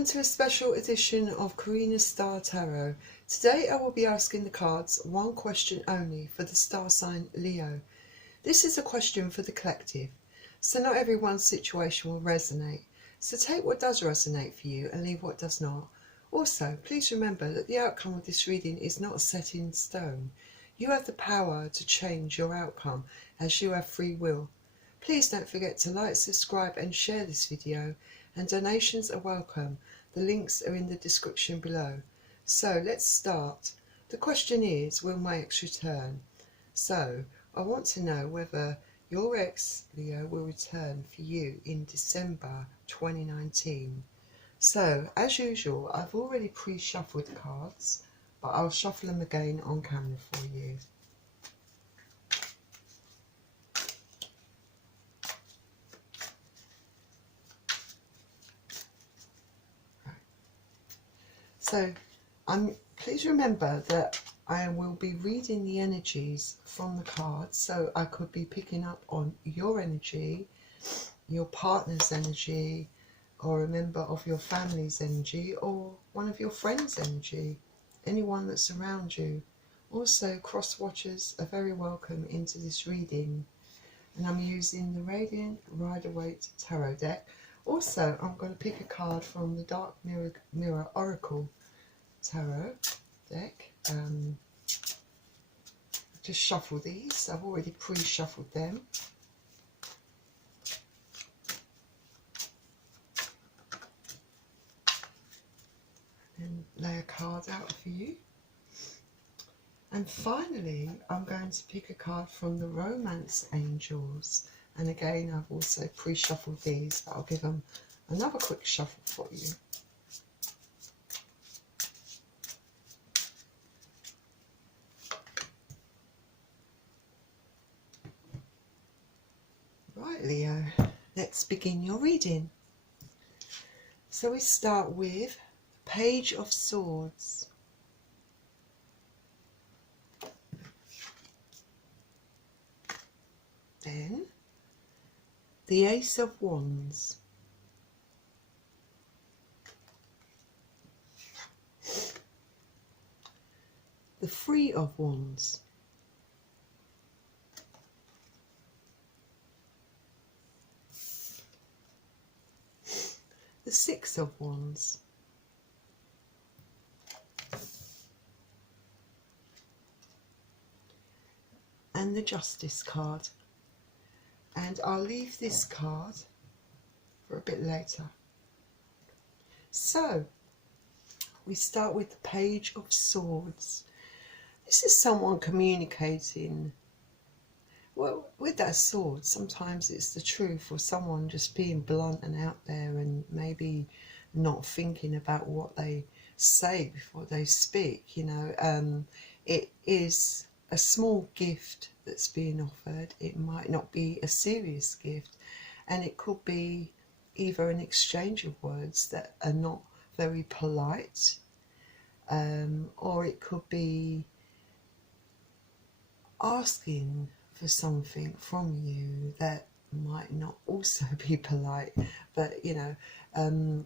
Welcome to a special edition of Karina's Star Tarot. Today I will be asking the cards one question only for the star sign Leo. This is a question for the collective, so not everyone's situation will resonate. So take what does resonate for you and leave what does not. Also, please remember that the outcome of this reading is not set in stone. You have the power to change your outcome as you have free will. Please don't forget to like, subscribe and share this video, and donations are welcome. The links are in the description below. So let's start. The question is, will my ex return? So I want to know whether your ex, Leo, will return for you in December 2019. So as usual, I've already pre-shuffled the cards, but I'll shuffle them again on camera for you. So please remember that I will be reading the energies from the cards, so I could be picking up on your energy, your partner's energy, or a member of your family's energy, or one of your friends' energy, anyone that's around you. Also, cross-watchers are very welcome into this reading. And I'm using the Radiant Rider-Waite Tarot deck. Also, I'm going to pick a card from the Dark Mirror Oracle Tarot deck. Just shuffle these. I've already pre-shuffled them. And lay a card out for you. And finally, I'm going to pick a card from the Romance Angels. And again, I've also pre-shuffled these, but I'll give them another quick shuffle for you. Right, Leo, let's begin your reading. So we start with Page of Swords. Then the Ace of Wands. The Three of Wands. The Six of Wands. And the Justice card. And I'll leave this card for a bit later. So, we start with the Page of Swords. This is someone communicating. Well, with that sword, sometimes it's the truth, or someone just being blunt and out there and maybe not thinking about what they say before they speak, you know. It is a small gift that's being offered. It might not be a serious gift, and it could be either an exchange of words that are not very polite, or it could be asking for something from you that might not also be polite. But you know,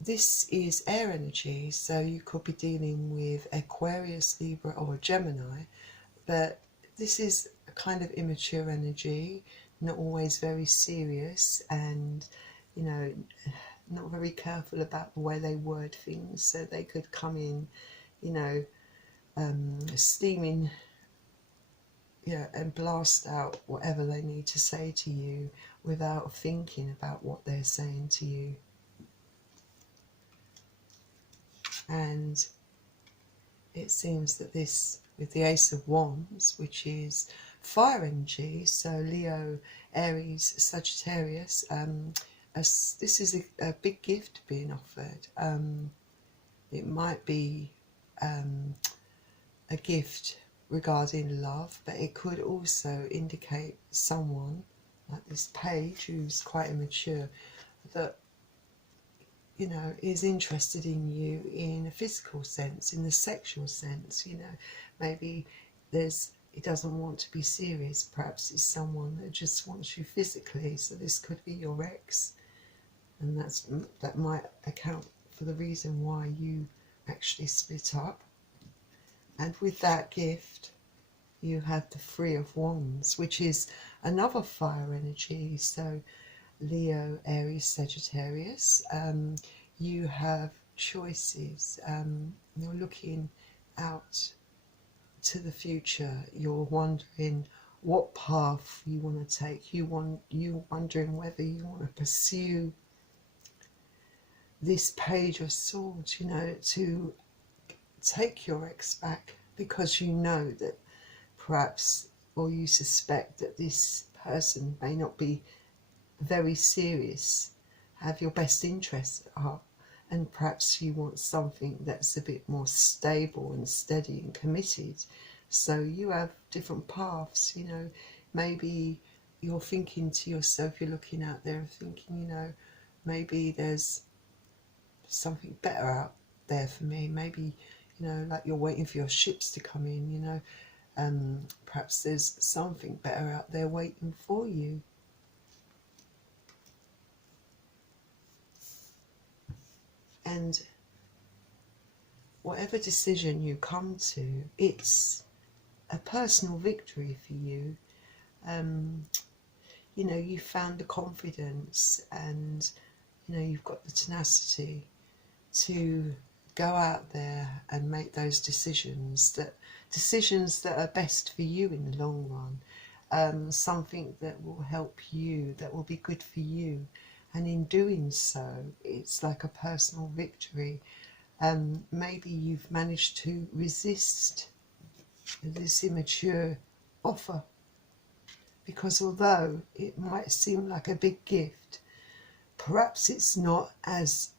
this is air energy, so you could be dealing with Aquarius, Libra or Gemini, but this is a kind of immature energy, not always very serious, and you know, not very careful about the way they word things, so they could come in, you know, steaming, yeah, and blast out whatever they need to say to you without thinking about what they're saying to you. And it seems that this, with the Ace of Wands, which is fire energy, so Leo, Aries, Sagittarius, this is a big gift being offered. It might be a gift regarding love, but it could also indicate someone like this page who's quite immature, that, you know, is interested in you in a physical sense, in the sexual sense. You know, maybe he doesn't want to be serious, perhaps it's someone that just wants you physically, so this could be your ex. and that might account for the reason why you actually split up. And with that gift, you have the Three of Wands, which is another fire energy. So Leo, Aries, Sagittarius, you have choices. You're looking out to the future. You're wondering what path you want to take. You wondering whether you want to pursue this Page of Swords, you know, to take your ex back, because you know that perhaps, or you suspect that this person may not be very serious, have your best interests at heart, and perhaps you want something that's a bit more stable and steady and committed. So you have different paths, you know. Maybe you're thinking to yourself, you're looking out there and thinking, you know, maybe there's something better out there for me. Maybe, you know, like you're waiting for your ships to come in, you know. Perhaps there's something better out there waiting for you. And whatever decision you come to, it's a personal victory for you. You know, you found the confidence, and you know, you've got the tenacity to go out there and make those decisions that are best for you in the long run. Something that will help you, that will be good for you, and in doing so, it's like a personal victory. Maybe you've managed to resist this immature offer, because although it might seem like a big gift, perhaps it's not as,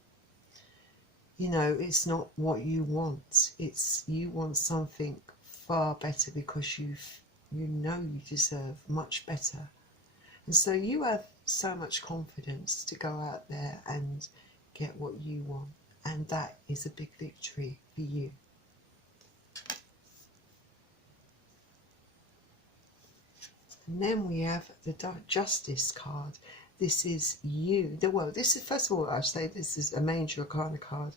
you know, it's not what you want. You want something far better, because you know you deserve much better. And so you have so much confidence to go out there and get what you want, and that is a big victory for you. And then we have the Justice card. This is you. Well, this is, first of all, I say this is a major arcana card,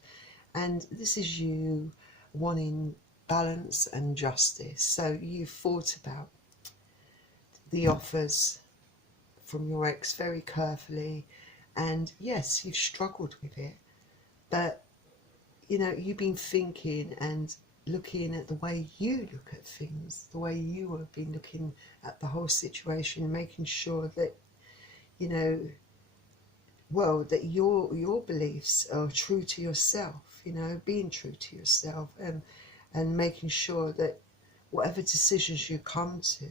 and this is you wanting balance and justice. So you've thought about the offers from your ex very carefully, and yes, you've struggled with it, but you know, you've been thinking and looking at the way you look at things, the way you have been looking at the whole situation, making sure that, you know, well, that your beliefs are true to yourself, you know, being true to yourself, and making sure that whatever decisions you come to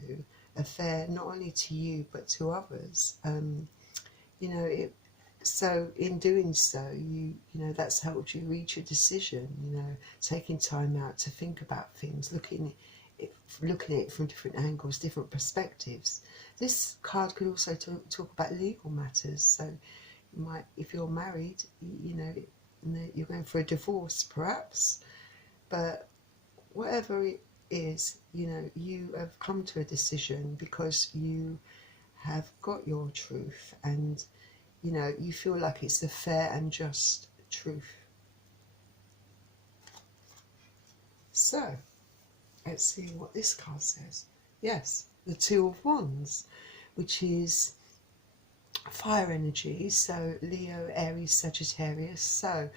are fair not only to you but to others. You know, so in doing so, you know, that's helped you reach a decision, you know, taking time out to think about things, looking at it from different angles, different perspectives. This card could also talk about legal matters. So you might, if you're married, you know, you're going for a divorce perhaps, but whatever it is, you know, you have come to a decision because you have got your truth, and you know, you feel like it's the fair and just truth. So let's see what this card says. Yes, the Two of Wands, which is fire energy. So Leo, Aries, Sagittarius. So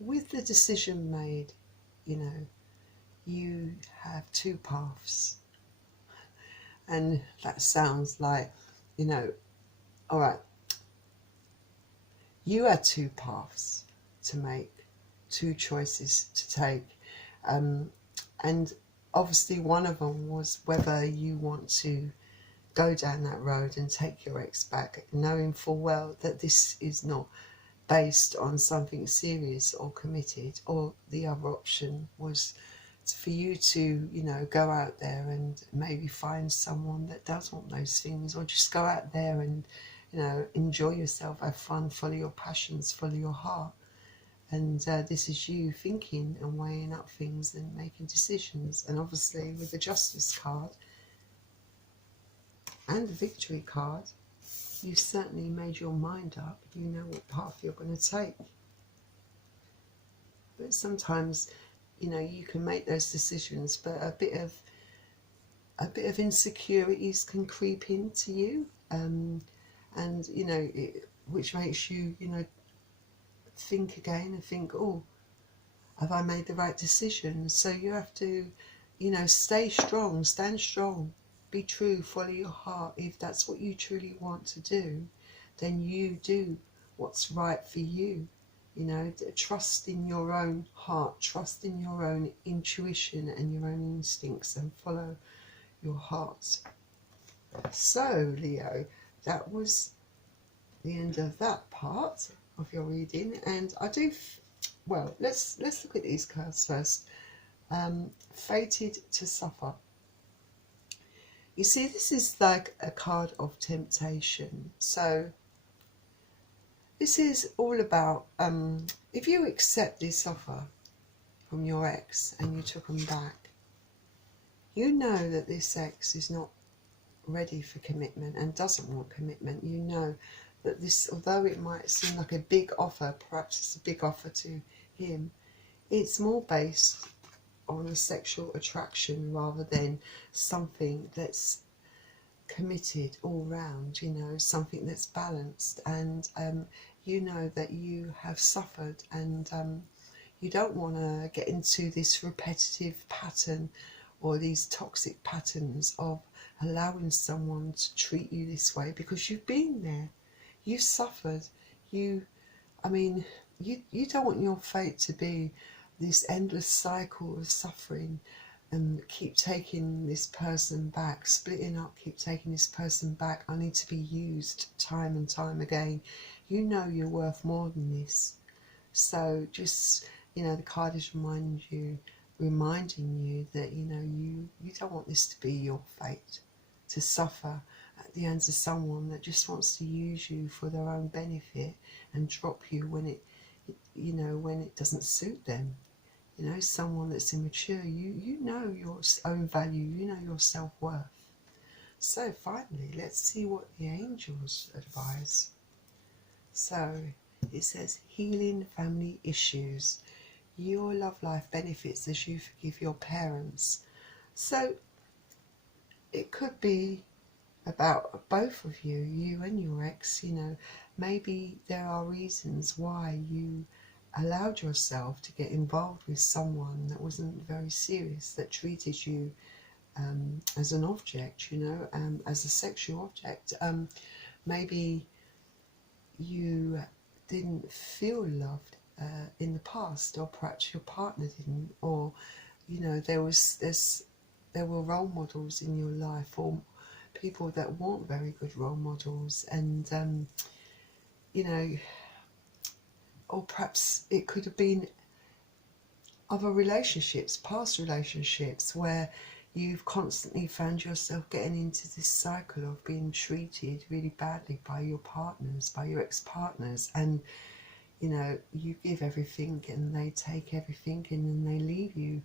with the decision made, you know, you have two paths, and that sounds like, you know, all right, you had two paths to make, two choices to take, and obviously one of them was whether you want to go down that road and take your ex back, knowing full well that this is not based on something serious or committed, or the other option was for you to, you know, go out there and maybe find someone that does want those things, or just go out there and, you know, enjoy yourself, have fun, follow your passions, follow your heart. And this is you thinking and weighing up things and making decisions. And obviously with the Justice card and the Victory card, you've certainly made your mind up. You know what path you're going to take. But sometimes, you know, you can make those decisions, but a bit of insecurities can creep into you, and you know, which makes you, you know, think again and think, oh, have I made the right decision? So you have to, you know, stay strong, stand strong, be true, follow your heart. If that's what you truly want to do, then you do what's right for you. You know, trust in your own heart, trust in your own intuition and your own instincts, and follow your heart. So, Leo, that was the end of that part of your reading, and I do. Well, let's look at these cards first. Fated to suffer. You see, this is like a card of temptation. So this is all about if you accept this offer from your ex and you took them back, you know that this ex is not ready for commitment and doesn't want commitment. You know that this, although it might seem like a big offer, perhaps it's a big offer to him, it's more based on a sexual attraction rather than something that's committed all round, you know, something that's balanced. And you know that you have suffered, and you don't want to get into this repetitive pattern or these toxic patterns of allowing someone to treat you this way, because you've been there, you've suffered, you don't want your fate to be this endless cycle of suffering and keep taking this person back, splitting up, keep taking this person back, only to be used time and time again. You know you're worth more than this. So just, you know, the card is reminding you that, you know, you don't want this to be your fate, to suffer at the hands of someone that just wants to use you for their own benefit and drop you when it doesn't suit them. You know, someone that's immature. You know your own value, you know your self-worth. So finally, let's see what the angels advise. So it says, healing family issues. Your love life benefits as you forgive your parents. So it could be about both of you, you and your ex. You know, maybe there are reasons why you allowed yourself to get involved with someone that wasn't very serious, that treated you as an object, you know, as a sexual object. Maybe you didn't feel loved in the past, or perhaps your partner didn't, or, you know, there were role models in your life, or people that weren't very good role models, and you know, or perhaps it could have been other relationships, past relationships, where you've constantly found yourself getting into this cycle of being treated really badly by your partners, by your ex-partners, and, you know, you give everything and they take everything, and then they leave you,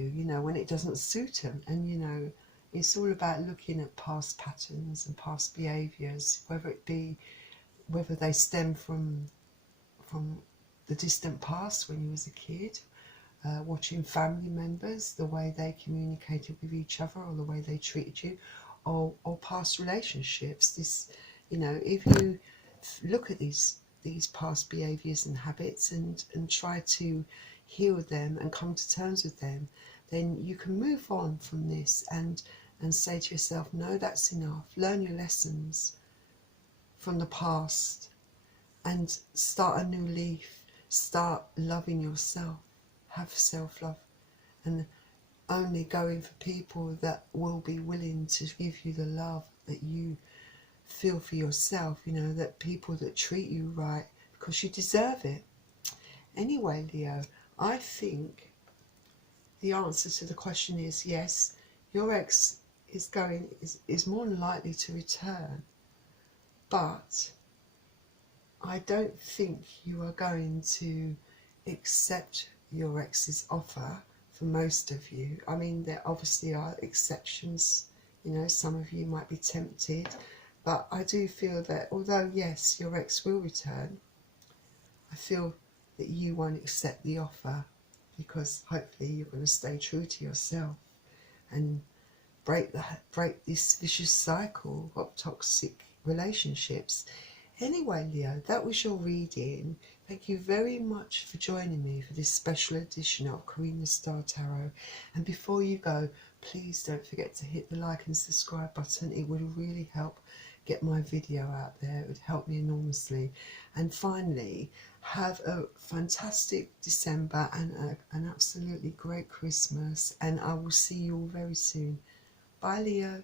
you know, when it doesn't suit them. And, you know, it's all about looking at past patterns and past behaviours, whether they stem from the distant past when you was a kid, watching family members, the way they communicated with each other or the way they treated you, or past relationships. This, you know, if you look at these past behaviours and habits and try to heal them and come to terms with them, then you can move on from this and say to yourself, no, that's enough. Learn your lessons from the past and start a new leaf. Start loving yourself. Have self-love, and only going for people that will be willing to give you the love that you feel for yourself. You know, that people that treat you right, because you deserve it. Anyway, Leo, I think the answer to the question is yes, your ex is more than likely to return, but I don't think you are going to accept your ex's offer. For most of you, I mean, there obviously are exceptions. You know, some of you might be tempted, But I do feel that although, yes, your ex will return, I feel that you won't accept the offer, because hopefully you're going to stay true to yourself and break this vicious cycle of toxic relationships. Anyway, Leo, that was your reading. Thank you very much for joining me for this special edition of Karina Star Tarot. And before you go, please don't forget to hit the like and subscribe button. It would really help get my video out there. It would help me enormously. And finally, have a fantastic December and an absolutely great Christmas. And I will see you all very soon. Bye, Leo.